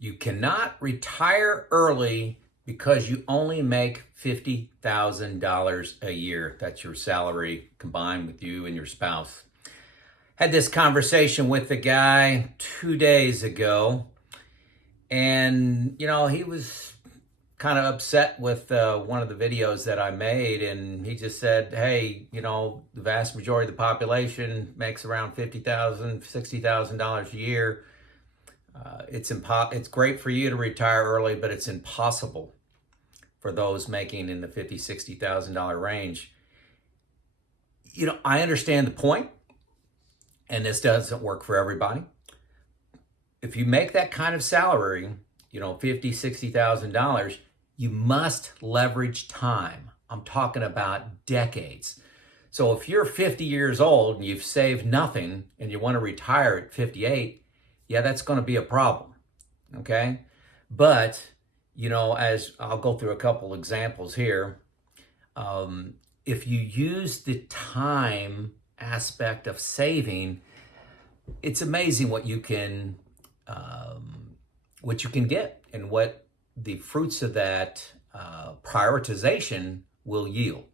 You cannot retire early because you only make $50,000 a year. That's your salary combined with you and your spouse. Had this conversation with a guy 2 days ago, and he was kind of upset with one of the videos that I made, and he just said, hey, the vast majority of the population makes around $50,000, $60,000 a year. It's great for you to retire early, but it's impossible for those making in the $50,000, $60,000 range. I understand the point, and this doesn't work for everybody. If you make that kind of salary, $50,000, $60,000, you must leverage time. I'm talking about decades. So if you're 50 years old and you've saved nothing and you want to retire at 58, yeah, that's going to be a problem, okay? But, as I'll go through a couple examples here, if you use the time aspect of saving, it's amazing what you can get and what the fruits of that prioritization will yield.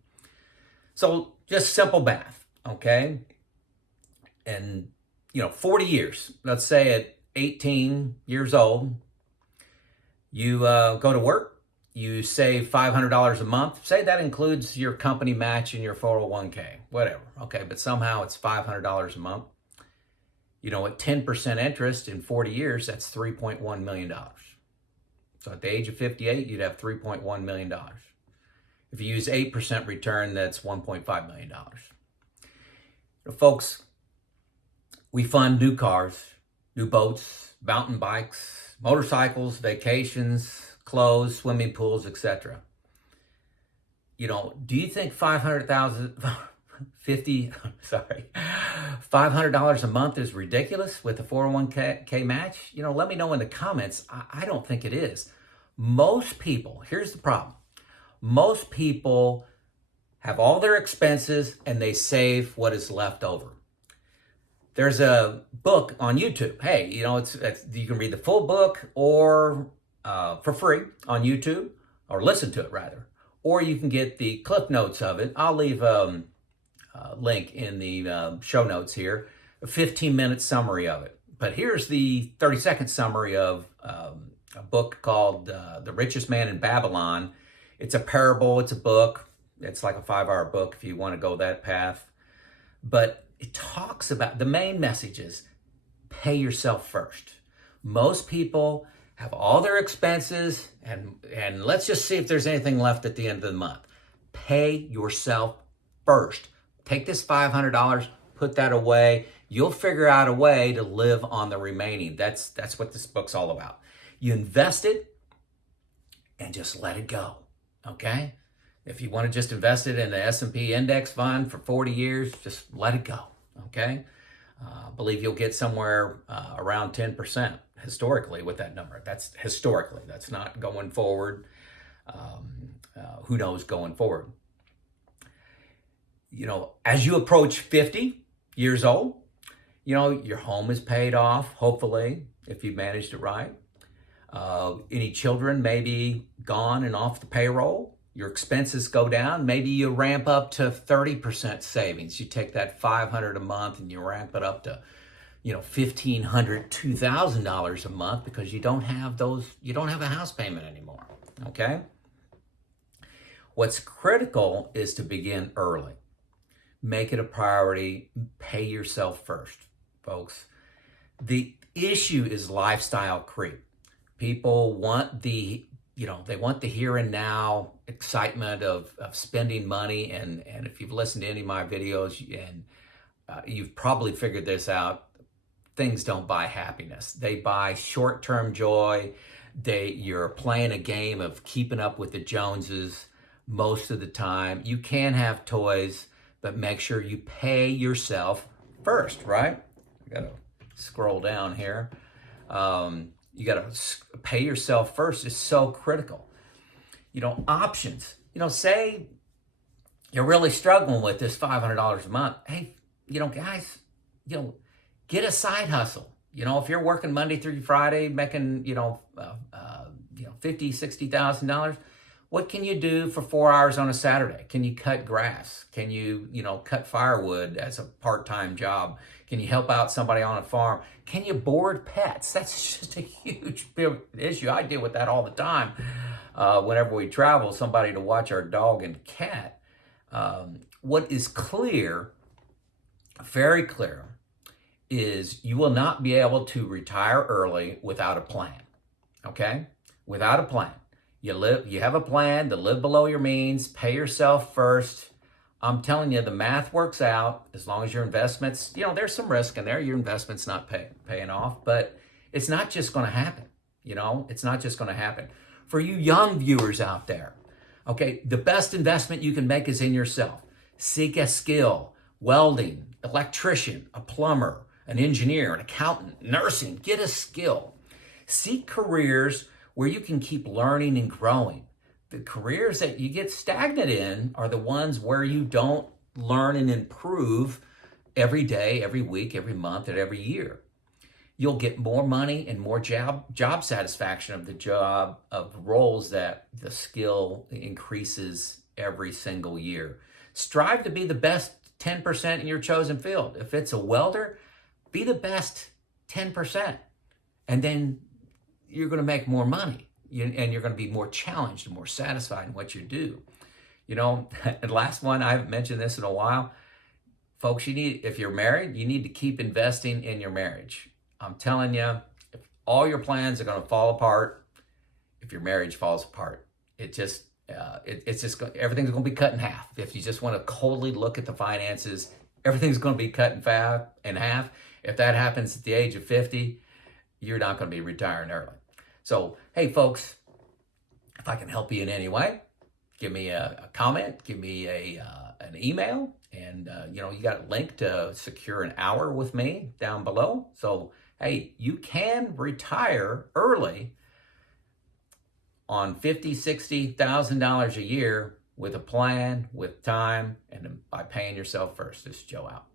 So just simple math, okay? And 40 years, let's say at 18 years old, you go to work, you save $500 a month. Say that includes your company match and your 401k, whatever, okay? But somehow it's $500 a month. At 10% interest in 40 years, that's $3.1 million. So at the age of 58, you'd have $3.1 million. If you use 8% return, that's $1.5 million. Folks, we fund new cars, new boats, mountain bikes, motorcycles, vacations, clothes, swimming pools, etc. Do you think $500 a month is ridiculous with a 401k match? Let me know in the comments. I don't think it is. Most people, here's the problem. Most people have all their expenses and they save what is left over. There's a book on YouTube. Hey, you can read the full book or for free on YouTube, or listen to it rather, or you can get the clip notes of it. I'll leave a link in the show notes here, a 15-minute summary of it. But here's the 30-second summary of a book called The Richest Man in Babylon. It's a parable, it's a book. It's like a 5-hour book if you want to go that path. But it talks about, the main message is pay yourself first. Most people have all their expenses, and let's just see if there's anything left at the end of the month. Pay yourself first. Take this $500, put that away. You'll figure out a way to live on the remaining. That's what this book's all about. You invest it and just let it go, okay? If you want to just invest it in the S&P index fund for 40 years, just let it go, okay? I believe you'll get somewhere around 10% historically with that number. That's historically. That's not going forward. Who knows going forward? As you approach 50 years old, your home is paid off, hopefully, if you managed it right. Any children may be gone and off the payroll. Your expenses go down. Maybe you ramp up to 30% savings. You take that $500 a month and you ramp it up to, $1,500, $2,000 a month because you don't have a house payment anymore, okay? What's critical is to begin early. Make it a priority. Pay yourself first, folks. The issue is lifestyle creep. People want they want the here and now excitement of spending money. And if you've listened to any of my videos, and you've probably figured this out, things don't buy happiness. They buy short-term joy. You're playing a game of keeping up with the Joneses most of the time. You can have toys, but make sure you pay yourself first, right? I gotta scroll down here. You got to pay yourself first is so critical. Options. Say you're really struggling with this $500 a month. Hey, guys, get a side hustle. If you're working Monday through Friday, making, $50,000, $60,000, what can you do for 4 hours on a Saturday? Can you cut grass? Can you, cut firewood as a part-time job? Can you help out somebody on a farm? Can you board pets? That's just a huge big issue. I deal with that all the time. Whenever we travel, somebody to watch our dog and cat. What is clear, very clear, is you will not be able to retire early without a plan, okay? Without a plan. You have a plan to live below your means, pay yourself first. I'm telling you, the math works out as long as your investments, there's some risk in there. Your investment's not paying off, but it's not just going to happen. It's not just going to happen. For you young viewers out there, okay, the best investment you can make is in yourself. Seek a skill, welding, electrician, a plumber, an engineer, an accountant, nursing. Get a skill. Seek careers where you can keep learning and growing. The careers that you get stagnant in are the ones where you don't learn and improve every day, every week, every month, and every year. You'll get more money and more job satisfaction of the job, of roles that the skill increases every single year. Strive to be the best 10% in your chosen field. If it's a welder, be the best 10%. And then you're going to make more money, and you're going to be more challenged and more satisfied in what you do. And last one, I haven't mentioned this in a while. Folks, if you're married, you need to keep investing in your marriage. I'm telling you, if all your plans are going to fall apart, if your marriage falls apart, everything's going to be cut in half. If you just want to coldly look at the finances, everything's going to be cut in half. If that happens at the age of 50, you're not going to be retiring early. So, hey, folks, if I can help you in any way, give me a comment, give me an email, and you got a link to secure an hour with me down below. So, hey, you can retire early on $50,000, $60,000 a year with a plan, with time, and by paying yourself first. This is Joe out.